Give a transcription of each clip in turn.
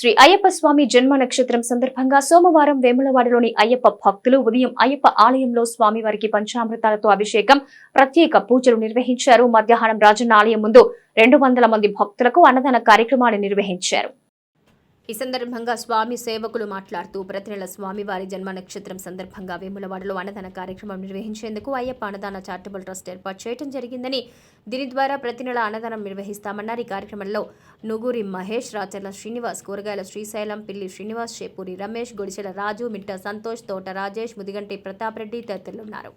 శ్రీ అయ్యప్ప స్వామి జన్మ నక్షత్రం సందర్భంగా సోమవారం వేములవాడలోని అయ్యప్ప భక్తులు ఉదయం అయ్యప్ప ఆలయంలో స్వామివారికి పంచామృతాలతో అభిషేకం ప్రత్యేక పూజలు నిర్వహించారు. మధ్యాహ్నం రాజన్న ఆలయం ముందు రెండు వందల మంది భక్తులకు అన్నదాన కార్యక్రమాన్ని నిర్వహించారు. ఈ సందర్భంగా స్వామి సేవకులు మాట్లాడుతూ ప్రతి నెల స్వామివారి జన్మ నక్షత్రం సందర్భంగా వేములవాడలో అన్నదాన కార్యక్రమం నిర్వహించేందుకు అయ్యప్ప అన్నదాన చారిటబుల్ ట్రస్ట్ ఏర్పాటు చేయడం జరిగిందని దీని ద్వారా ప్రతి నెల అన్నదానం నిర్వహిస్తామన్నారు. ఈ కార్యక్రమంలో నుగూరి మహేష్ రాచర్ల శ్రీనివాస్ కూరగాయల శ్రీశైలం పిల్లి శ్రీనివాస్ షేపూరి రమేష్ గుడిచెల రాజు మిట్ట సంతోష్ తోట రాజేష్ ముదిగంటి ప్రతాప్ రెడ్డి తదితరులు ఉన్నారు.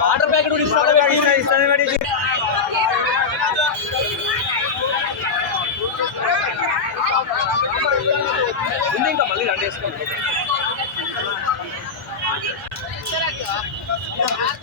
వాటర్ ప్యాకెట్ ఇస్తాను ఉంది ఇంకా మళ్ళీ రండి వేసుకోండి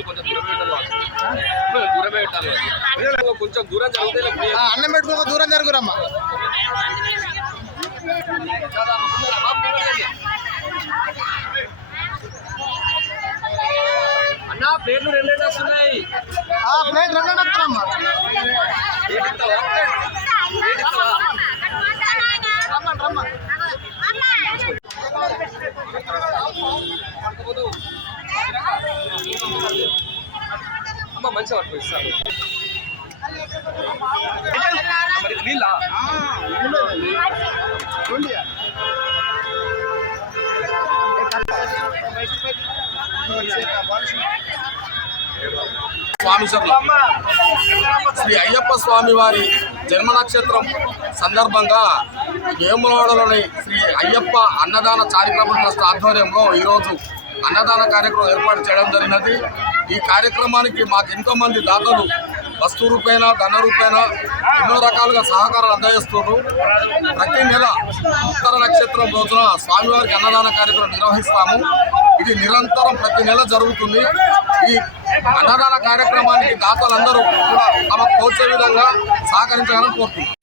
కొంచెం దూరం పెట్టాలి కొంచెం దూరం పెట్టాలి కొంచెం దూరం జరిగితే ఇలా clear. అన్నం పెట్టుకోక దూరం జరుగురమ్మా. అన్న ప్లేట్లు రెండే వస్తున్నాయి ఆ ప్లేట్ రెండు అమ్మ మంచిగా పట్టుకో ఇస్తాను నీళ్ళ? స్వామి శ్రీ అయ్యప్ప స్వామి వారి జన్మ నక్షత్రం సందర్భంగా వేములవాడలోని శ్రీ అయ్యప్ప అన్నదాన చారిత్రక ట్రస్ట్ ఆధ్వర్యంలో ఈరోజు అన్నదాన కార్యక్రమం ఏర్పాటు చేయడం జరిగినది. ఈ కార్యక్రమానికి మాకు ఎంతో మంది దాతలు వస్తు రూపేణ ధన రూపేణ ఎన్నో రకాలుగా సహకారాలు అందజేస్తున్నారు. ప్రతి నెల ఉత్తర నక్షత్రం రోజున స్వామివారికి అన్నదాన కార్యక్రమం నిర్వహిస్తాము. ఇది నిరంతరం ప్రతి నెల జరుగుతుంది. ఈ అన్నదాన కార్యక్రమానికి దాతలందరూ కూడా తమకు తోచే విధంగా సహకరించాలని కోరుతున్నాం.